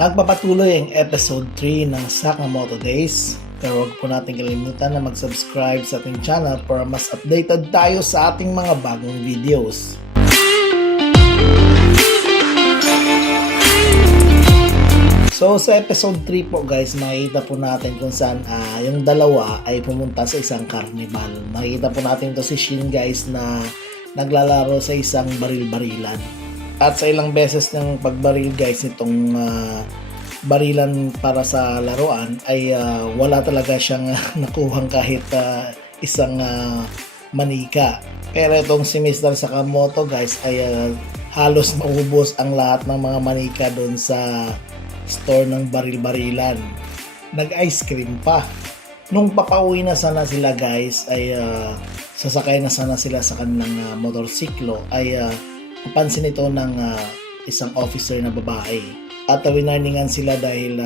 Nagpapatuloy ang episode 3 ng Sakamoto Days. Pero huwag po natin kalimutan na mag-subscribe sa ating channel para mas updated tayo sa ating mga bagong videos. So sa episode 3 po guys, makikita po natin kung saan yung dalawa ay pumunta sa isang carnival. Makikita po natin to si Shin guys na naglalaro sa isang baril-barilan. At sa ilang beses ng pagbaril guys itong barilan para sa laruan ay wala talaga siyang nakuhang kahit isang manika. Pero itong si Mr. Sakamoto guys ay halos maubos ang lahat ng mga manika doon sa store ng baril-barilan. Nag-ice cream pa. Nung papauwi na sana sila guys ay sasakay na sana sila sa kanilang motorsiklo ay napansin ito ng isang officer na babae at winarningan sila dahil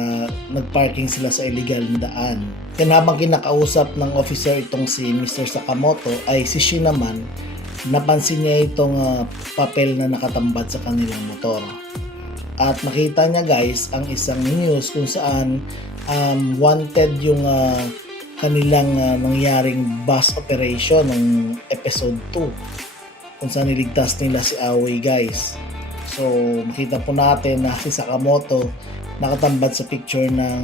nagparking sila sa illegal na daan. Yan habang kinakausap ng officer itong si Mr. Sakamoto ay si Shin naman napansin niya itong papel na nakatambad sa kanilang motor. At nakita niya guys ang isang news kung saan wanted yung kanilang nangyaring bus operation ng episode 2 kung saan niligtas nila si Aoi guys. So makita po natin na si Sakamoto nakatambad sa picture ng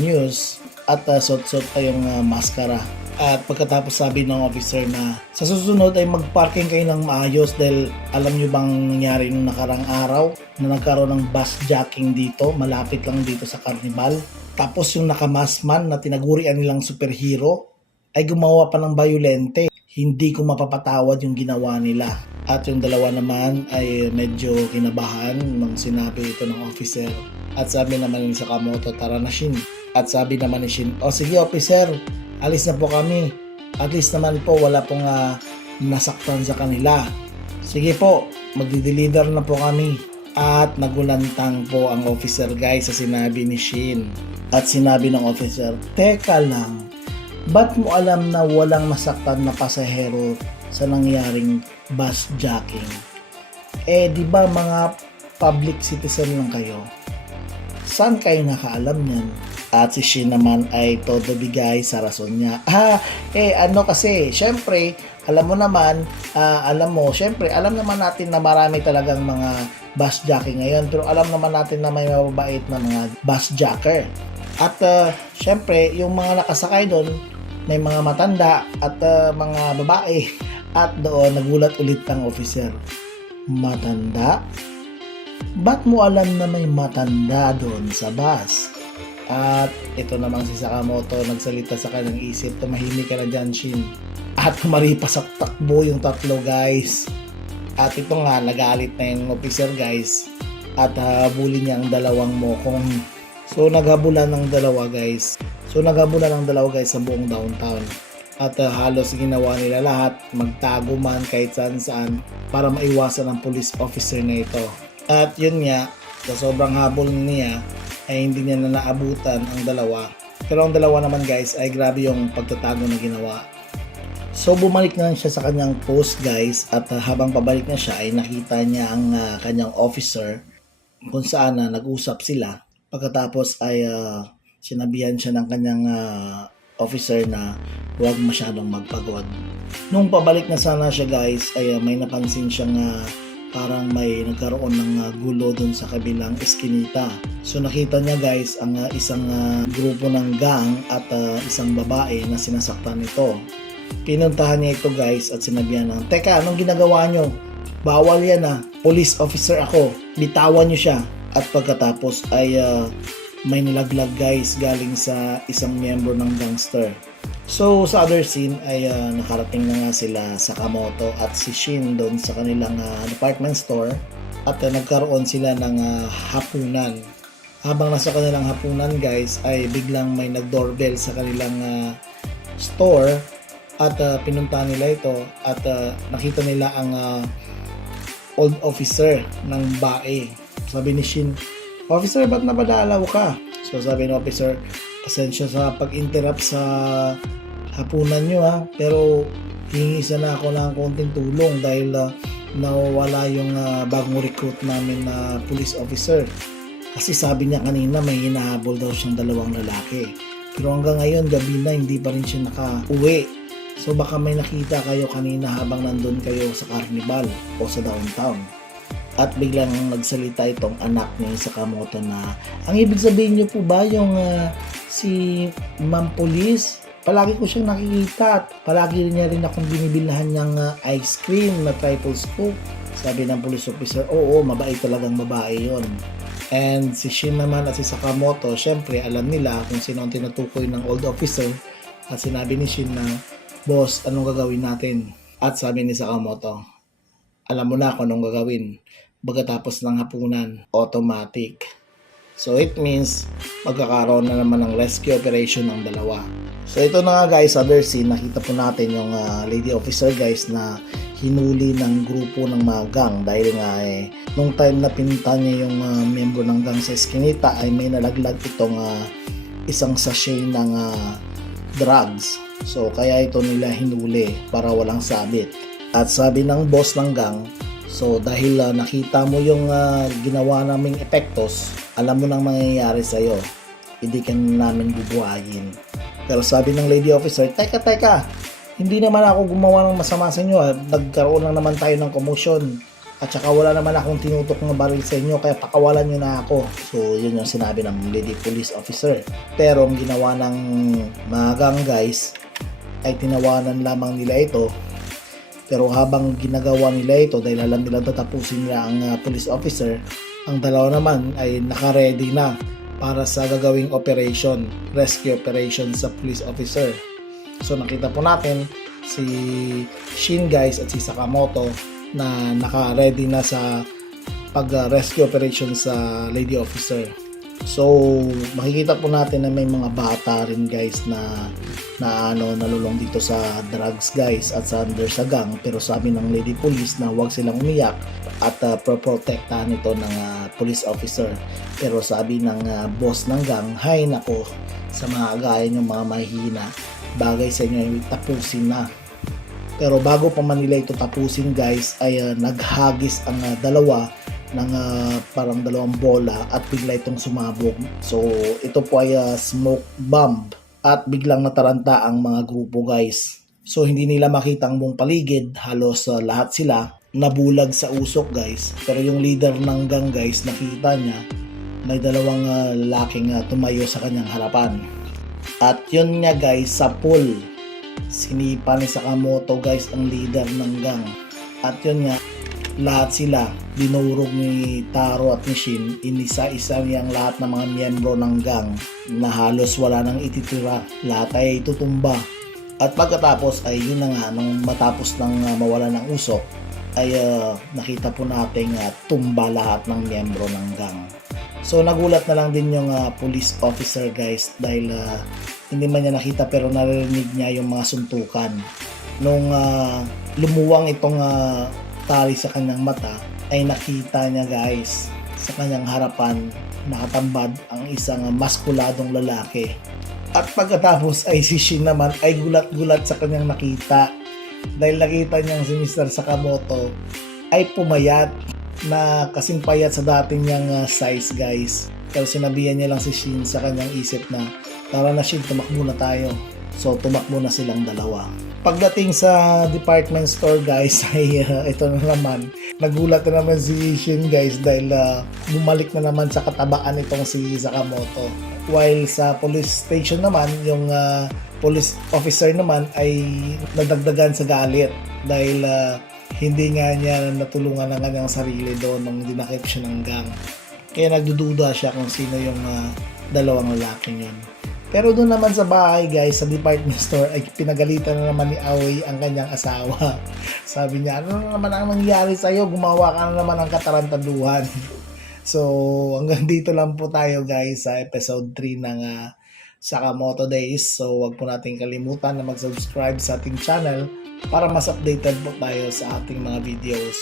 news at suot-suot pa yung maskara. At pagkatapos sabi ng officer na sa susunod ay magparking kayo ng maayos dahil alam nyo bang nangyari nung nakarang araw na nagkaroon ng bus jacking dito malapit lang dito sa carnival. Tapos yung nakamasman na tinagurian nilang superhero ay gumawa pa ng bayolente. Hindi ko mapapatawad yung ginawa nila. At yung dalawa naman ay medyo kinabahan nung sinabi ito ng officer. At sabi naman ni Sakamoto, tara na Shin. At sabi naman ni Shin, o sige officer, alis na po kami. At least naman po wala pong nasaktan sa kanila. Sige po, magdi-deliver na po kami. At nagulantang po ang officer guys sa sinabi ni Shin. At sinabi ng officer, teka lang, ba't mo alam na walang nasaktan na pasahero sa nangyaring bus jacking? Di ba mga public citizen lang kayo? Saan kayo nakaalam niyan? At si Shin naman ay todo bigay sa rason niya. Kasi, syempre, alam naman natin na marami talagang mga bus jacking ngayon. Pero alam naman natin na may mababait na mga bus jacker. At syempre, yung mga nakasakay doon, may mga matanda at mga babae. At doon nagulat ulit ang officer. Matanda? Ba't mo alam na may matanda doon sa bus? At ito namang si Sakamoto nagsalita sa kanyang isip, tumahimik ka na dyan Shin. At kumaripas sa takbo yung tatlo guys. At ito nga nagalit na yung officer guys. At habulin niya ang dalawang mokong. So naghabulan ng dalawa guys sa buong downtown. At halos ginawa nila lahat, magtago man kahit saan para maiwasan ang police officer na ito. At yun nga, sa sobrang habol niya ay hindi niya na naabutan ang dalawa. Pero ang dalawa naman guys ay grabe yung pagtatago na ginawa. So bumalik na siya sa kanyang post guys at habang pabalik na siya ay nakita niya ang kanyang officer kung saan nag-usap sila. Pagkatapos ay sinabihan siya ng kanyang officer na huwag masyadong magpagod. Nung pabalik na sana siya guys ay may napansin siyang parang may nagkaroon ng gulo dun sa kabilang eskinita. So nakita niya guys ang isang grupo ng gang at isang babae na sinasaktan ito. Pinuntahan niya ito guys at sinabihan ng, teka, anong ginagawa nyo? Bawal yan police officer ako, bitawan nyo siya. At pagkatapos ay may nilaglag guys galing sa isang miyembro ng gangster. So sa other scene ay nakarating na nga sila Sakamoto at si Shin doon sa kanilang department store at nagkaroon sila ng hapunan. Habang nasa kanilang hapunan guys ay biglang may nag-doorbell sa kanilang store at pinuntahan nila ito at nakita nila ang old officer ng bae. Sabi ni Shin, officer, ba't napadalaw ka? So sabi ng officer, pasensya sa pag-interrupt sa hapunan nyo pero hingi sana ako ng konting tulong dahil nawawala yung bagong recruit namin na police officer. Kasi sabi niya kanina may hinahabol daw siyang dalawang lalaki. Pero hanggang ngayon, gabi na, hindi pa rin siya nakauwi. So baka may nakita kayo kanina habang nandun kayo sa carnival o sa downtown. At biglang nagsalita itong anak ni Sakamoto na, ang ibig sabihin niyo po ba yung si Ma'am Police? Palagi ko siyang nakikita at palagi niya rin akong binibilhan ng ice cream na triple scoop. Sabi ng police officer, oo, mabait talagang babae yon. And si Shin naman at si Sakamoto, syempre alam nila kung sino ang tinutukoy ng old officer. At sinabi ni Shin na, boss, anong gagawin natin? At sabi ni Sakamoto, alam mo na kung anong gagawin. Pagkatapos ng hapunan, automatic. So it means magkakaroon na naman ng rescue operation ng dalawa. So ito na nga guys, other scene, nakita po natin yung lady officer guys na hinuli ng grupo ng mga gang dahil nga nung time na pinunta niya yung member ng gang sa Eskinita ay may nalaglag itong isang sachet ng drugs. So kaya ito nila hinuli para walang sabit. At sabi ng boss ng gang, so dahil nakita mo yung ginawa naming epektos, alam mo nang mangyayari sa'yo, hindi ka namin bubuhayin. Pero sabi ng lady officer, teka, hindi naman ako gumawa ng masama sa inyo. Nagkaroon lang naman tayo ng commotion. At saka wala naman akong tinutok ng baril sa inyo, kaya pakawalan nyo na ako. So yun yung sinabi ng lady police officer. Pero ang ginawa ng mga gang guys ay tinawanan lamang nila ito. Pero habang ginagawa nila ito, dahil alam nila tatapusin nila ang police officer, ang dalawa naman ay naka-ready na para sa gagawing operation, rescue operation sa police officer. So nakita po natin si Shin guys at si Sakamoto na naka-ready na sa pag-rescue operation sa lady officer. So makikita po natin na may mga bata rin guys na nalulong dito sa drugs guys at sa under sa gang, pero sabi ng lady police na huwag silang umiyak at protektahan ito ng police officer. Pero sabi ng boss ng gang, hay nako, sa mga gaya ng mga mahihina, bagay sa inyo ay tapusin na. Pero bago pa man nila ito tapusin guys ay naghagis ang dalawa ng parang dalawang bola at bigla itong sumabog. So ito po ay smoke bomb at biglang nataranta ang mga grupo guys. So hindi nila makita ang buong paligid, halos lahat sila nabulag sa usok guys. Pero yung leader ng gang guys, nakita niya may dalawang lalaking tumayo sa kanyang harapan. At yun nga guys, sa pool, sinipa ni Sakamoto guys ang leader ng gang. At yun nga, lahat sila dinurog ni Taro at ni Shin, inisa-isa niyang lahat ng mga miyembro ng gang na halos wala nang ititira, lahat ay tutumba. At pagkatapos ay yun na nga, nung matapos ng mawala ng usok ay nakita po natin tumba lahat ng miyembro ng gang. So nagulat na lang din yung police officer guys dahil hindi man niya nakita pero narinig niya yung mga suntukan. Nung lumuwang itong tali sa kanyang mata ay nakita niya guys sa kanyang harapan nakatambad ang isang maskuladong lalaki. At pagkatapos ay si Shin naman ay gulat-gulat sa kanyang nakita dahil nakita niyang si Mr. Sakamoto ay pumayat na kasing payat sa dating niyang size guys. Pero sinabihan niya lang si Shin sa kanyang isip na tara na Shin, tumakbo na tayo. So tumakbo na silang dalawa. Pagdating sa department store guys ay ito na naman, nagulat na naman si Shin guys dahil bumalik na naman sa katabaan itong si Sakamoto. While sa police station naman, yung police officer naman ay nadagdagan sa galit dahil hindi nga niya natulungan ang kanyang sarili doon nung dinakip siya ng gang. Kaya nagdududa siya kung sino yung dalawang lalaki yun. Pero doon naman sa bahay guys, sa department store ay pinagalitan na naman ni Aoi ang kanyang asawa. Sabi niya, ano na naman ang nangyari sa'yo? Gumawa ka na naman ng katarantaduhan. So hanggang dito lang po tayo guys sa episode 3 ng Sakamoto Days. So wag po natin kalimutan na mag-subscribe sa ating channel para mas updated po tayo sa ating mga videos.